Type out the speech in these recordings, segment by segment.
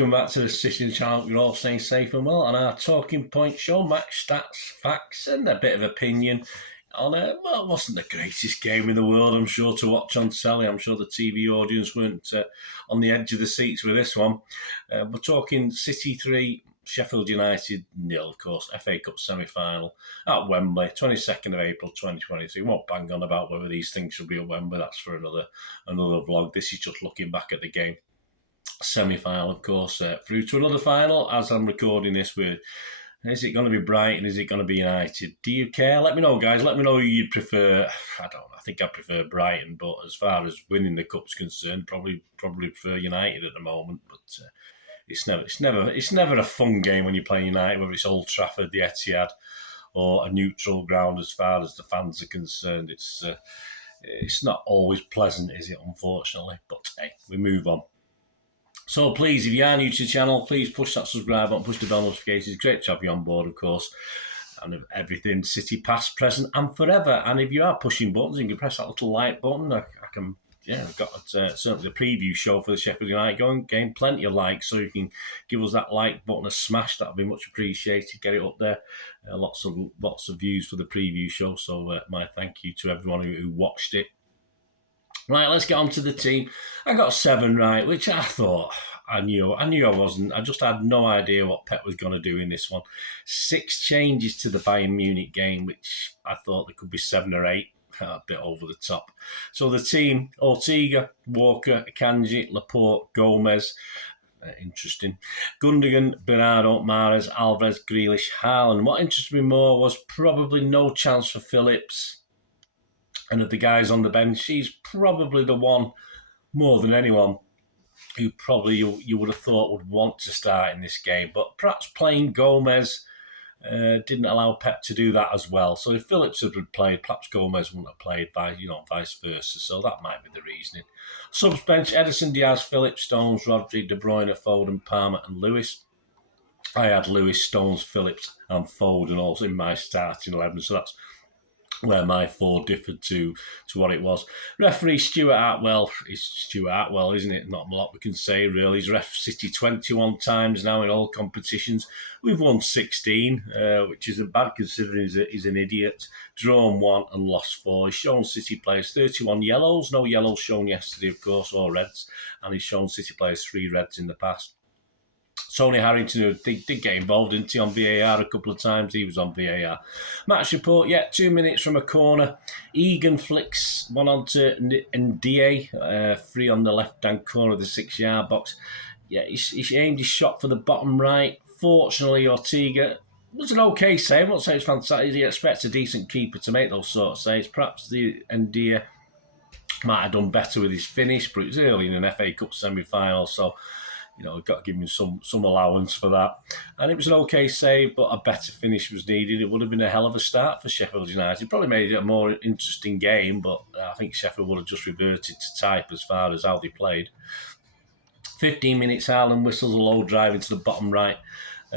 welcome back to the Citytilidie channel. You're all staying safe and well on our talking point show, match stats, facts, and a bit of opinion on it wasn't the greatest game in the world, I'm sure, to watch on telly. I'm sure the TV audience weren't on the edge of the seats with this one. We're talking City 3, Sheffield United 0, of course, FA Cup semi-final at Wembley, 22nd of April 2023. Won't bang on about whether these things should be at Wembley. That's for another vlog. This is just looking back at the game. Semi-final, of course, through to another final. As I'm recording this, is it going to be Brighton? Is it going to be United? Do you care? Let me know, guys. Let me know who you'd prefer. I don't know. I think I prefer Brighton, but as far as winning the cup's concerned, probably prefer United at the moment. But it's never a fun game when you're playing United, whether it's Old Trafford, the Etihad, or a neutral ground. As far as the fans are concerned, it's not always pleasant, is it? Unfortunately, but hey, we move on. So please, if you are new to the channel, please push that subscribe button, push the bell notifications. Great to have you on board, of course. And everything City past, present and forever. And if you are pushing buttons, you can press that little like button. I've got certainly the preview show for the Sheffield United game. Plenty of likes, so you can give us that like button a smash. That would be much appreciated. Get it up there. Lots of views for the preview show. So my thank you to everyone who watched it. Right, let's get on to the team. I got 7 right, which I thought I knew I wasn't. I just had no idea what Pep was going to do in this one. 6 changes to the Bayern Munich game, which I thought there could be 7 or 8. A bit over the top. So the team: Ortega, Walker, Akanji, Laporte, Gomez. Interesting. Gundogan, Bernardo, Mahrez, Alvarez, Grealish, Haaland. What interested me more was probably no chance for Phillips. And of the guys on the bench, he's probably the one, more than anyone, who probably you would have thought would want to start in this game. But perhaps playing Gomez didn't allow Pep to do that as well. So if Phillips had played, perhaps Gomez wouldn't have played, vice versa. So that might be the reasoning. Subs bench: Ederson, Diaz, Phillips, Stones, Rodri, De Bruyne, Foden, Palmer and Lewis. I had Lewis, Stones, Phillips and Foden also in my starting 11. So that's where my 4 differed to what it was. Referee Stuart Atwell is Stuart Atwell, isn't it? Not a lot we can say, really. He's ref City 21 times now in all competitions. We've won 16, which isn't bad considering he's an idiot. Drawn 1 and lost 4. He's shown City players 31 yellows. No yellows shown yesterday, of course, or reds. And he's shown City players 3 reds in the past. Tony Harrington, who did get involved, didn't he, on VAR a couple of times? He was on VAR. Match report, 2 minutes from a corner. Egan flicks one onto Ndie, free on the left-hand corner of the 6-yard box. He aimed his shot for the bottom right. Fortunately, Ortega was an okay save. I won't say it's fantastic. He expects a decent keeper to make those sort of saves. Perhaps the Ndie might have done better with his finish, but it was early in an FA Cup semi-final, so we've got to give him some allowance for that. And it was an okay save, but a better finish was needed. It would have been a hell of a start for Sheffield United. Probably made it a more interesting game, but I think Sheffield would have just reverted to type as far as how they played. 15 minutes, Haaland whistles a low drive into the bottom right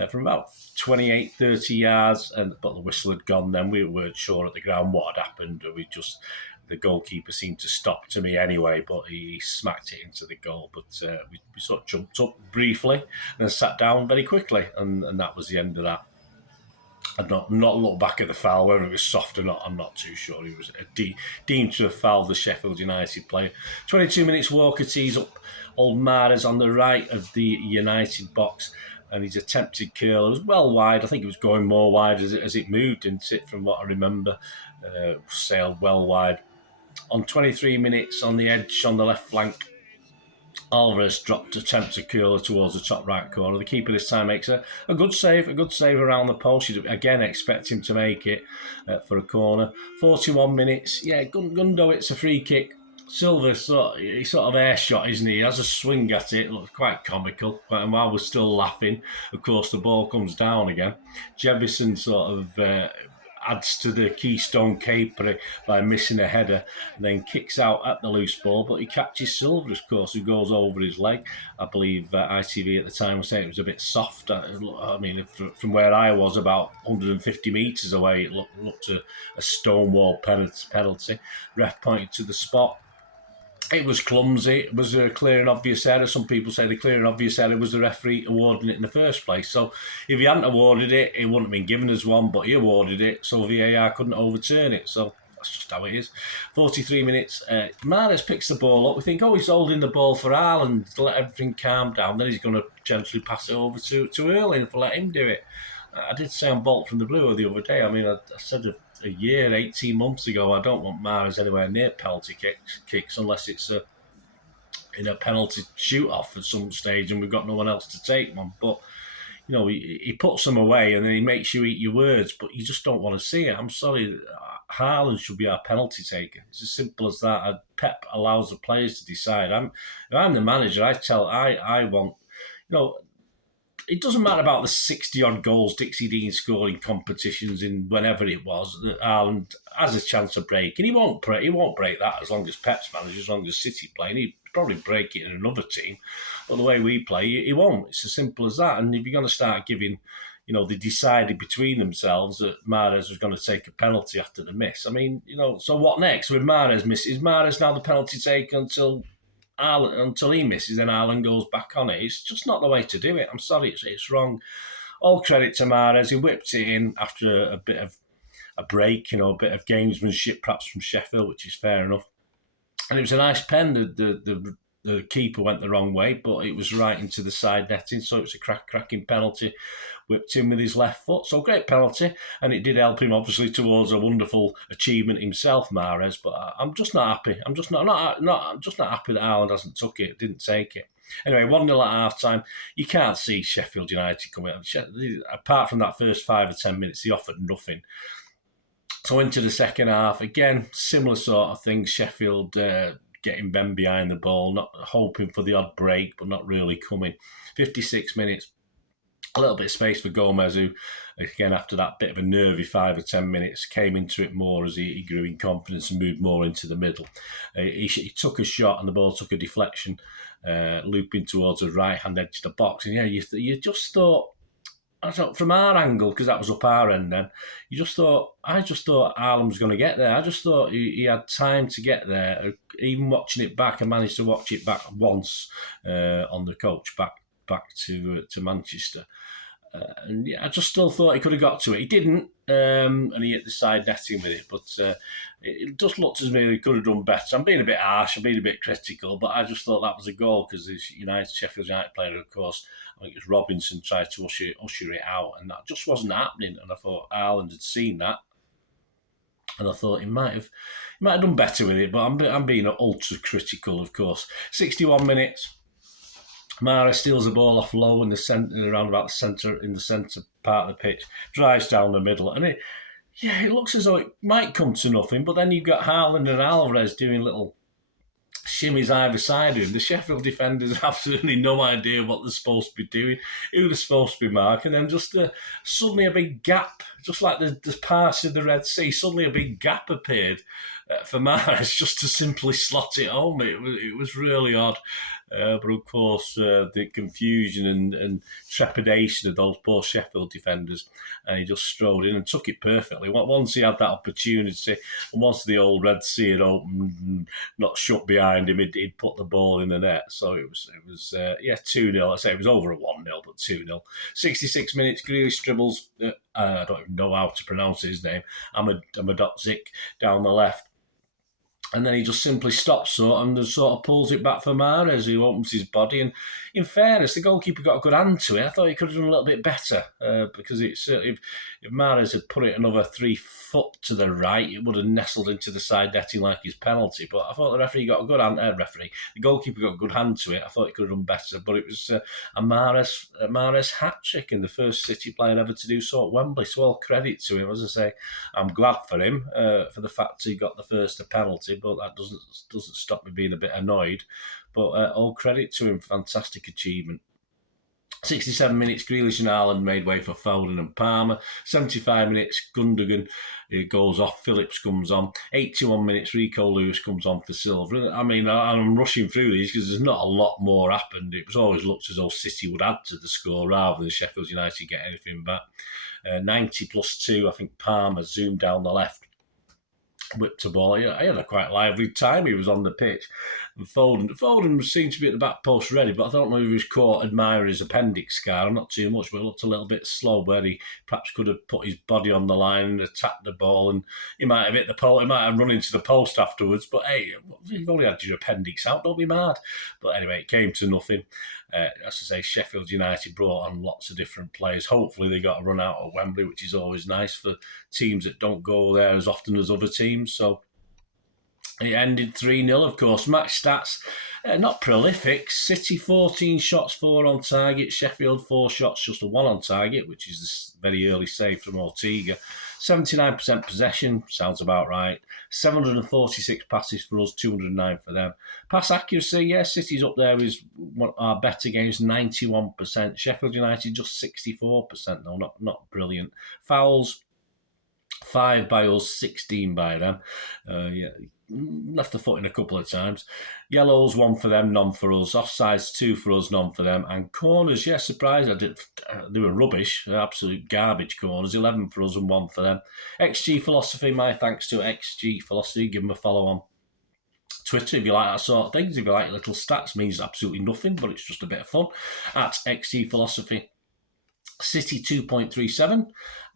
from about 28, 30 yards, but the whistle had gone then. We weren't sure at the ground what had happened. The goalkeeper seemed to stop to me anyway, but he smacked it into the goal. But we sort of jumped up briefly and sat down very quickly, and that was the end of that. I'd not looked back at the foul, whether it was soft or not, I'm not too sure. He was deemed to have fouled the Sheffield United player. 22 minutes, Walker tees up old Mahrez on the right of the United box, and his attempted curl was well wide. I think it was going more wide as it moved, didn't it, from what I remember. Sailed well wide. On 23 minutes, on the edge, on the left flank, Alvarez attempts a curler towards the top right corner. The keeper this time makes a good save around the post. You'd again expect him to make it for a corner. 41 minutes, Gundo, it's a free kick. Silva, he's sort of air shot, isn't he? He has a swing at it. It looks quite comical. And while we're still laughing, of course, the ball comes down again. Jefferson sort of adds to the Keystone caper by missing a header and then kicks out at the loose ball, but he catches Silva, of course, who goes over his leg. I believe ITV at the time was saying it was a bit soft. I mean, from where I was, about 150 metres away, it looked a stonewall penalty. Ref pointed to the spot. It was clumsy. It was a clear and obvious error. Some people say the clear and obvious error was the referee awarding it in the first place. So if he hadn't awarded it, it wouldn't have been given as one, but he awarded it, so VAR couldn't overturn it. So that's just how it is. 43 minutes. Mahrez picks the ball up. We think, oh, he's holding the ball for Haaland to let everything calm down. Then he's going to gently pass it over to Erling to let him do it. I did say on Bolt from the Blue the other day. I mean, I said a year, 18 months ago, I don't want Mahrez anywhere near penalty kicks unless it's in a penalty shoot-off at some stage and we've got no one else to take one. But, you know, he puts them away and then he makes you eat your words, but you just don't want to see it. I'm sorry, Haaland should be our penalty taker. It's as simple as that. Pep allows the players to decide. If I'm the manager, I want, you know, it doesn't matter about the 60-odd goals Dixie Dean scored in competitions in whenever it was that Haaland has a chance of breaking. He won't break that as long as Pep's manager, as long as City playing. He'd probably break it in another team. But the way we play, he won't. It's as simple as that. And if you're going to start giving, you know, they decided between themselves that Mahrez was going to take a penalty after the miss. I mean, you know, so what next? With Mahrez miss, is Mahrez now the penalty taker until he misses, then Haaland goes back on it? It's just not the way to do it. I'm sorry, it's wrong. All credit to Mahrez. He whipped it in after a bit of a break, you know, a bit of gamesmanship perhaps from Sheffield, which is fair enough. And it was a nice pen. The keeper went the wrong way, but it was right into the side netting, so it was a cracking penalty, whipped in with his left foot. So great penalty, and it did help him obviously towards a wonderful achievement himself, Mahrez. But I'm just not happy. I'm just not happy that Haaland hasn't took it, didn't take it. Anyway, 1-0 at half time. You can't see Sheffield United coming up. Apart from that first 5 or 10 minutes, they offered nothing. So into the second half, again, similar sort of thing. Sheffield getting Ben behind the ball, not hoping for the odd break, but not really coming. 56 minutes, a little bit of space for Gomez, who, again, after that bit of a nervy 5 or 10 minutes, came into it more as he grew in confidence and moved more into the middle. He took a shot and the ball took a deflection, looping towards the right-hand edge of the box. And, yeah, you just thought, I thought from our angle, because that was up our end then, I just thought Haaland was going to get there. I just thought he had time to get there. Even watching it back, I managed to watch it back once on the coach back to Manchester. And yeah, I just still thought he could have got to it. He didn't, and he hit the side netting with it. But it just looked as though he could have done better. I'm being a bit harsh, I'm being a bit critical, but I just thought that was a goal because the Sheffield United player, of course, I think it was Robinson, tried to usher it out, and that just wasn't happening. And I thought Haaland had seen that, and I thought he might have done better with it. But I'm being ultra critical, of course. 61 minutes. Mahrez steals the ball off low in the centre, around about in the centre part of the pitch, drives down the middle, and it looks as though it might come to nothing. But then you've got Haaland and Alvarez doing little shimmies either side of him. The Sheffield defenders have absolutely no idea what they're supposed to be doing, who they're supposed to be marking, and just suddenly a big gap, just like the pass in the Red Sea, suddenly a big gap appeared for Mahrez just to simply slot it home. It was really odd. But of course, the confusion and trepidation of those poor Sheffield defenders, and he just strode in and took it perfectly. Once he had that opportunity, and once the old Red Sea had opened and not shut behind him, he'd put the ball in the net. So it was 2-0. I say it was over a 1-0, but 2-0. 66 minutes, Grealish dribbles, I don't even know how to pronounce his name, Amadotzik down the left. And then he just simply stops and sort of pulls it back for Mahrez, who opens his body. And in fairness, the goalkeeper got a good hand to it. I thought he could have done a little bit better because if Mahrez had put it another 3 foot to the right, it would have nestled into the side netting like his penalty. But I thought the referee got a good hand. The goalkeeper got a good hand to it. I thought he could have done better. But it was a Mahrez hat-trick and the first City player ever to do so at Wembley. So all credit to him. As I say, I'm glad for him for the fact he got the first penalty. But that doesn't stop me being a bit annoyed. But all credit to him, fantastic achievement. 67 minutes, Grealish and Haaland made way for Foden and Palmer. 75 minutes, Gundogan goes off, Phillips comes on. 81 minutes, Rico Lewis comes on for Silva. I mean, I'm rushing through these because there's not a lot more happened. It was always looked as though City would add to the score rather than Sheffield United get anything back. 90 plus 2, I think Palmer zoomed down the left. whipped a ball. He had a quite lively time. He was on the pitch. And Foden seemed to be at the back post ready, but I don't know if he was caught admiring his appendix scar. Not too much, but it looked a little bit slow, where he perhaps could have put his body on the line and attacked the ball, and he might have hit the post. He might have run into the post afterwards. But hey, you've only had your appendix out. Don't be mad. But anyway, it came to nothing. As I say, Sheffield United brought on lots of different players. Hopefully they got a run out at Wembley, which is always nice for teams that don't go there as often as other teams. So it ended 3-0, of course. Match stats, not prolific. City 14 shots, 4 on target. Sheffield 4 shots, just a 1 on target, which is a very early save from Ortega. 79% possession, sounds about right. 746 passes for us, 209 for them. Pass accuracy, yeah, City's up there is our better games, 91%. Sheffield United just 64%, though, not brilliant. Fouls, 5 by us, 16 by them. Left the foot in a couple of times. Yellows, 1 for them, none for us. Offsides, 2 for us, none for them. And corners, yeah, surprised. They were rubbish, absolute garbage corners. 11 for us and 1 for them. XG Philosophy, my thanks to XG Philosophy. Give them a follow on Twitter if you like that sort of things. If you like little stats, means absolutely nothing, but it's just a bit of fun. At XG Philosophy. City 2.37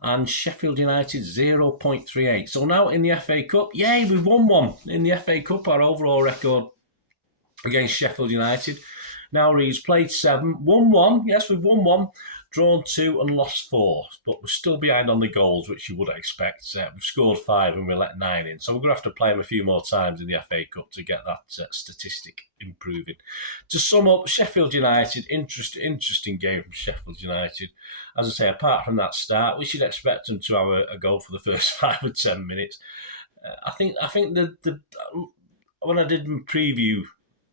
and Sheffield United 0.38. So now in the FA Cup, yay, we've won one. In the FA Cup, our overall record against Sheffield United now reads played 7, won 1. Yes, we've won 1, drawn 2 and lost 4. But we're still behind on the goals, which you would expect. We've scored 5 and we let 9 in. So we're going to have to play them a few more times in the FA Cup to get that statistic improving. To sum up, Sheffield United, interesting game from Sheffield United. As I say, apart from that start, we should expect them to have a goal for the first 5 or 10 minutes. I think the when I did my preview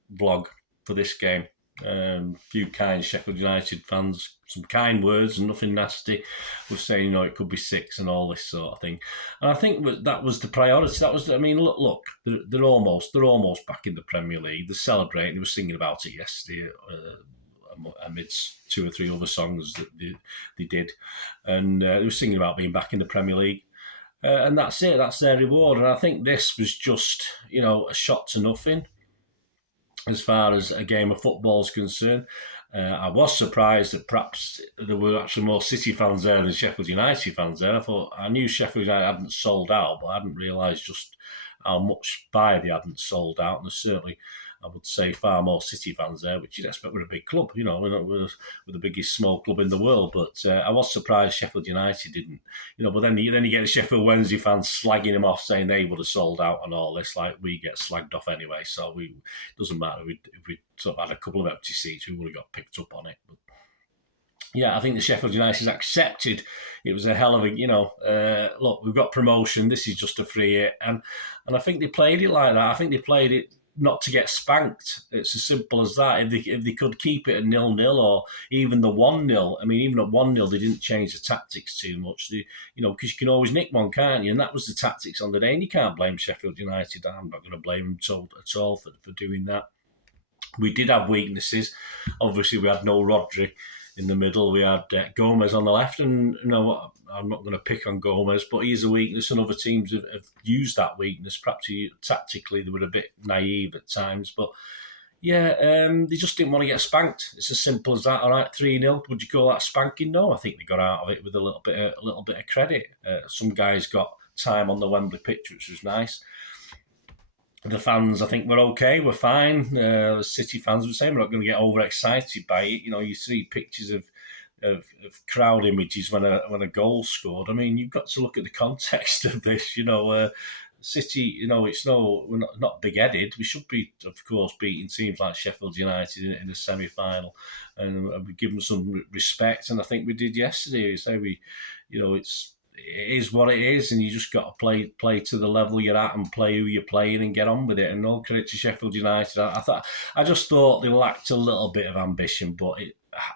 blog for this game, few kind Sheffield United fans, some kind words and nothing nasty, were saying, it could be 6 and all this sort of thing. And I think that was the priority. That was, look, they're almost back in the Premier League. They're celebrating. They were singing about it yesterday, amidst 2 or 3 other songs that they did, and they were singing about being back in the Premier League. And that's it. That's their reward. And I think this was just, a shot to nothing as far as a game of football is concerned. I was surprised that perhaps there were actually more City fans there than Sheffield United fans there. I knew Sheffield United hadn't sold out, but I hadn't realised just how much by they hadn't sold out. And there's certainly, I would say, far more City fans there, which you'd expect we're a big club. We're the biggest small club in the world. But I was surprised Sheffield United didn't. But then you get the Sheffield Wednesday fans slagging them off, saying they would have sold out and all this. Like, we get slagged off anyway, so it doesn't matter. If we sort of had a couple of empty seats, we would have got picked up on it. But yeah, I think the Sheffield United accepted it was a hell of a, look, we've got promotion. This is just a free hit, and I think they played it like that. I think they played it not to get spanked. It's as simple as that. If they could keep it at 0-0 or even the 1-0, even at 1-0 they didn't change the tactics too much. Because you can always nick one, can't you? And that was the tactics on the day. And you can't blame Sheffield United. I'm not going to blame them at all for doing that. We did have weaknesses. Obviously, we had no Rodri in the middle. We had Gomez on the left, and I'm not going to pick on Gomez, but he's a weakness, and other teams have used that weakness. Perhaps tactically they were a bit naive at times, but yeah, they just didn't want to get spanked. It's as simple as that. All right, 3-0. Would you call that spanking? No, I think they got out of it with a little bit of credit. Some guys got time on the Wembley pitch, which was nice. The fans, I think, were okay. We're fine. The City fans were saying we're not going to get overexcited by it. You see pictures of crowd images when a goal's scored. You've got to look at the context of this. City, we're not big-headed. We should be, of course, beating teams like Sheffield United in the semi-final, and we give them some respect. And I think we did yesterday. So it is what it is, and you just got to play to the level you're at and play who you're playing and get on with it. And all credit to Sheffield United. I just thought they lacked a little bit of ambition, but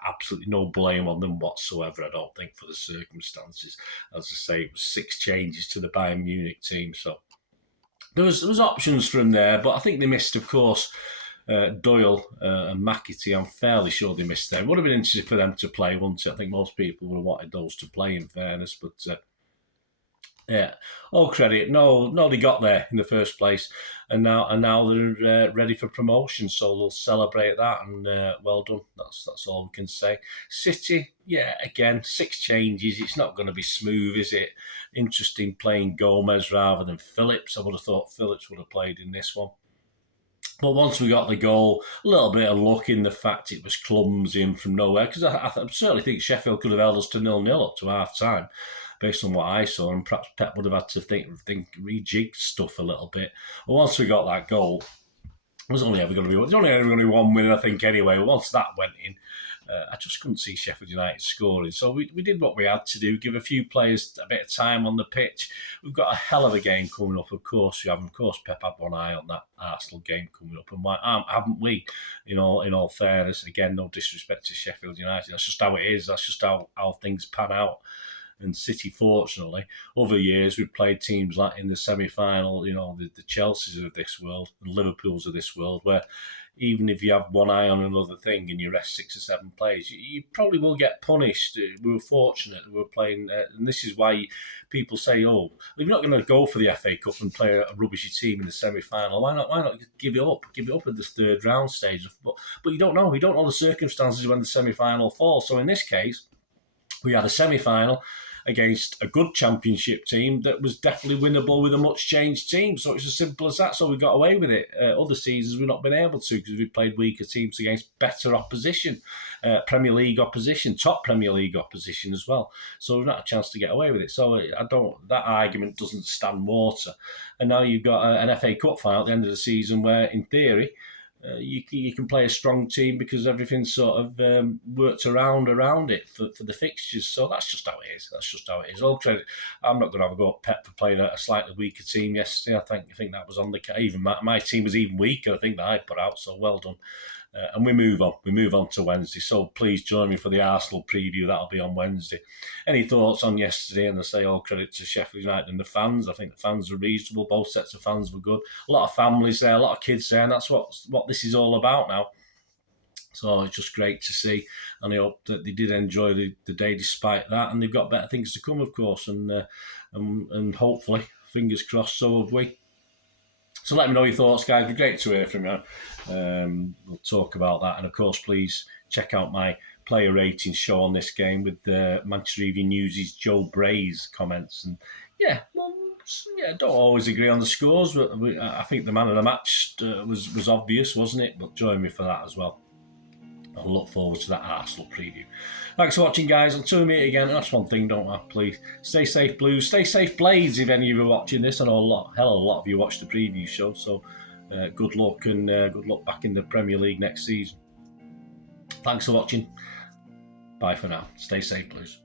absolutely no blame on them whatsoever, I don't think, for the circumstances. As I say, it was 6 changes to the Bayern Munich team, so there was options from there, but I think they missed, of course, Doyle and McAtee. I'm fairly sure they missed them. It would have been interesting for them to play, wouldn't it? I think most people would have wanted those to play, in fairness, but Yeah, all credit. No, they got there in the first place, and now they're ready for promotion. So they'll celebrate that, and well done. That's all we can say. City, yeah, again 6 changes. It's not going to be smooth, is it? Interesting playing Gomez rather than Phillips. I would have thought Phillips would have played in this one. But once we got the goal, a little bit of luck in the fact it was clumsy and from nowhere, because I certainly think Sheffield could have held us to 0-0 up to half time, based on what I saw, and perhaps Pep would have had to think rejig stuff a little bit. But once we got that goal, it was only ever going to be one win, I think, anyway. Once that went in, I just couldn't see Sheffield United scoring. So we did what we had to do, give a few players a bit of time on the pitch. We've got a hell of a game coming up, of course. Of course, Pep had one eye on that Arsenal game coming up, and why haven't we? In all fairness, again, no disrespect to Sheffield United. That's just how it is. That's just how things pan out. And City, fortunately, other years we've played teams like in the semi-final, the Chelseas of this world, the Liverpools of this world, where even if you have one eye on another thing and you rest 6 or 7 players, you probably will get punished. We were fortunate that we were playing, and this is why people say, "Oh, if you're not going to go for the FA Cup and play a rubbishy team in the semi-final, why not give it up? Give it up at the third round stage." But you don't know. You don't know the circumstances when the semi-final falls. So in this case, we had a semi-final against a good championship team that was definitely winnable with a much changed team. So it's as simple as that. So we got away with it. Other seasons we've not been able to because we played weaker teams against better opposition, Premier League opposition, top Premier League opposition as well. So we've not had a chance to get away with it. So that argument doesn't stand water. And now you've got an FA Cup final at the end of the season where, in theory, you can play a strong team because everything's sort of worked around it for the fixtures. So that's just how it is. All credit. I'm not going to have a go at Pep for playing a slightly weaker team yesterday. I think that was on the even my team was even weaker. I think that I put out. So well done. And we move on to Wednesday. So please join me for the Arsenal preview. That'll be on Wednesday. Any thoughts on yesterday? And I say all credit to Sheffield United and the fans. I think the fans were reasonable. Both sets of fans were good. A lot of families there, a lot of kids there, and that's what this is all about now. So it's just great to see, and I hope that they did enjoy the day despite that, and they've got better things to come, of course, and hopefully, fingers crossed, so have we. So let me know your thoughts, guys. It'd be great to hear from you. We'll talk about that. And, of course, please check out my player rating show on this game with Manchester Evening News' Joe Bray's comments. And, don't always agree on the scores, but I think the man of the match was obvious, wasn't it? But join me for that as well. I'll look forward to that Arsenal preview. Thanks for watching, guys. Until we meet again, that's one thing, don't I? Please stay safe, Blues. Stay safe, Blades, if any of you are watching this. I know a lot of you watched the preview show, so good luck and good luck back in the Premier League next season. Thanks for watching. Bye for now. Stay safe, Blues.